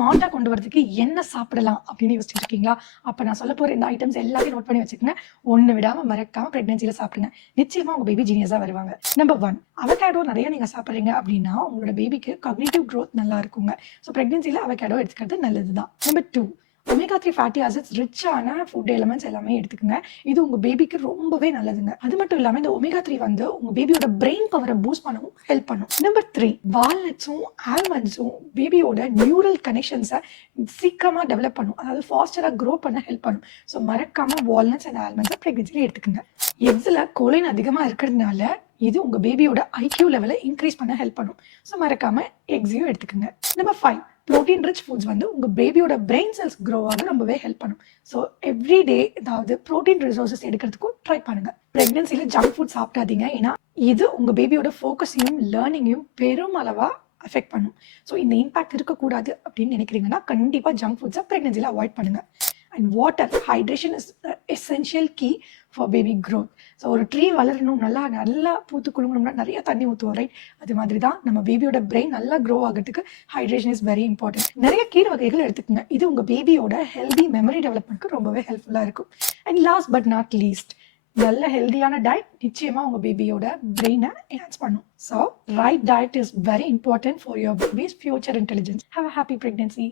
ஸ்மார்ட்டா கொண்டு வரதுக்கு என்ன சாப்பிடலாம் அப்படின்னு யோசிச்சுட்டு இருக்கீங்களா? அப்ப நான் சொல்ல போற இந்த ஐட்டம்ஸ் எல்லாத்தையும் நோட் பண்ணி வச்சுக்கோங்க. ஒண்ணு விடாம மறக்காம பிரெக்னன்சில சாப்பிடுங்க. நிச்சயமா உங்க பேபி ஜீனியஸா வருவாங்க. நம்பர் 1, அவகேடோ நிறைய நீங்க சாப்பிடுறீங்க அப்படின்னா உங்களோட பேபிக்கு காக்னிட்டிவ் growth நல்லா இருக்குங்க. ஸோ பிரெக்னன்சில அவகேடோ எடுத்துக்கிறது நல்லதுதான். நம்பர் 2, ஒமேகா 3 ஃபேட்டி ஆசிட்ஸ் ரிச்சான ஃபுட் எலிமெண்ட்ஸ் எல்லாமே எடுத்துக்கங்க. இது உங்க பேபிக்கு ரொம்பவே நல்லதுங்க. அது மட்டும் இல்லாம இந்த ஒமேகா 3 வந்து உங்க பேபியோட பிரெயின் பவரை பூஸ்ட் பண்ணவும் ஹெல்ப் பண்ணும். நம்பர் 3, வால்நட்ஸும் ஆல்மண்ட்ஸும் பேபியோட நியூரல் கனெக்ஷன்ஸை சீக்கிரமா டெவலப் பண்ணும். அதாவது ஃபாஸ்டரா க்ரோ பண்ண ஹெல்ப் பண்ணும். ஸோ மறக்காம வால்நட்ஸ் அண்ட் ஆல்மண்ட்ஸை பிரெக்னன்சில எடுத்துக்கங்க. எக்ஸில் கோலின் அதிகமாக இருக்கிறதுனால இது உங்க பேபியோட ஐக்யூ லெவலை இன்க்ரீஸ் பண்ண ஹெல்ப் பண்ணும். ஸோ மறக்காம எக்ஸையும் எடுத்துக்கங்க. நம்பர் 5, ப்ரோட்டீன் ரிச் ஃபுட்ஸ் வந்து உங்க பேபியோட பிரெயின் செல்ஸ் க்ரோ ஆக ரொம்பவே ஹெல்ப் பண்ணும். ஸோ எவ்ரி டே ஏதாவது ப்ரோட்டீன் ரிசோர்சஸ் எடுக்கிறதுக்கும் ட்ரை பண்ணுங்க. பிரெக்னன்சில ஜங்க் ஃபுட் சாப்பிடாதீங்க. ஏன்னா இது உங்க பேபியோட ஃபோக்கஸையும் லேர்னிங்கையும் பெரும் அளவா அஃபெக்ட் பண்ணும். ஸோ இந்த இம்பாக்ட் இருக்கக்கூடாது அப்படின்னு நினைக்கிறீங்கன்னா கண்டிப்பாக ஜங்க் ஃபுட்ஸை ப்ரெக்னன்சியில் அவாய்ட் பண்ணுங்க. And water hydration is essential key for baby growth. So ஒரு ட்ரீ வளரணும், நல்லா பூத்து குலுங்கணும்னா நிறைய தண்ணி ஊற்றுவோம், ரைட்? அது மாதிரி தான் நம்ம பேபியோட பிரெயின் நல்லா க்ரோ ஆகிறதுக்கு ஹைட்ரேஷன் இஸ் வெரி இம்பார்ட்டன்ட். நிறைய கீரை வகைகள் எடுத்துக்கோங்க. இது உங்கள் பேபியோட ஹெல்தி மெமரி டெவலப்மெண்ட்க்கு ரொம்பவே ஹெல்ப்ஃபுல்லாக இருக்கும். And last but not least, நல்ல ஹெல்தியான டயட் நிச்சயமாக உங்கள் பேபியோட பிரெயினை என்ஹான்ஸ் பண்ணும். So right diet is very important for your babies future intelligence. Have a happy pregnancy.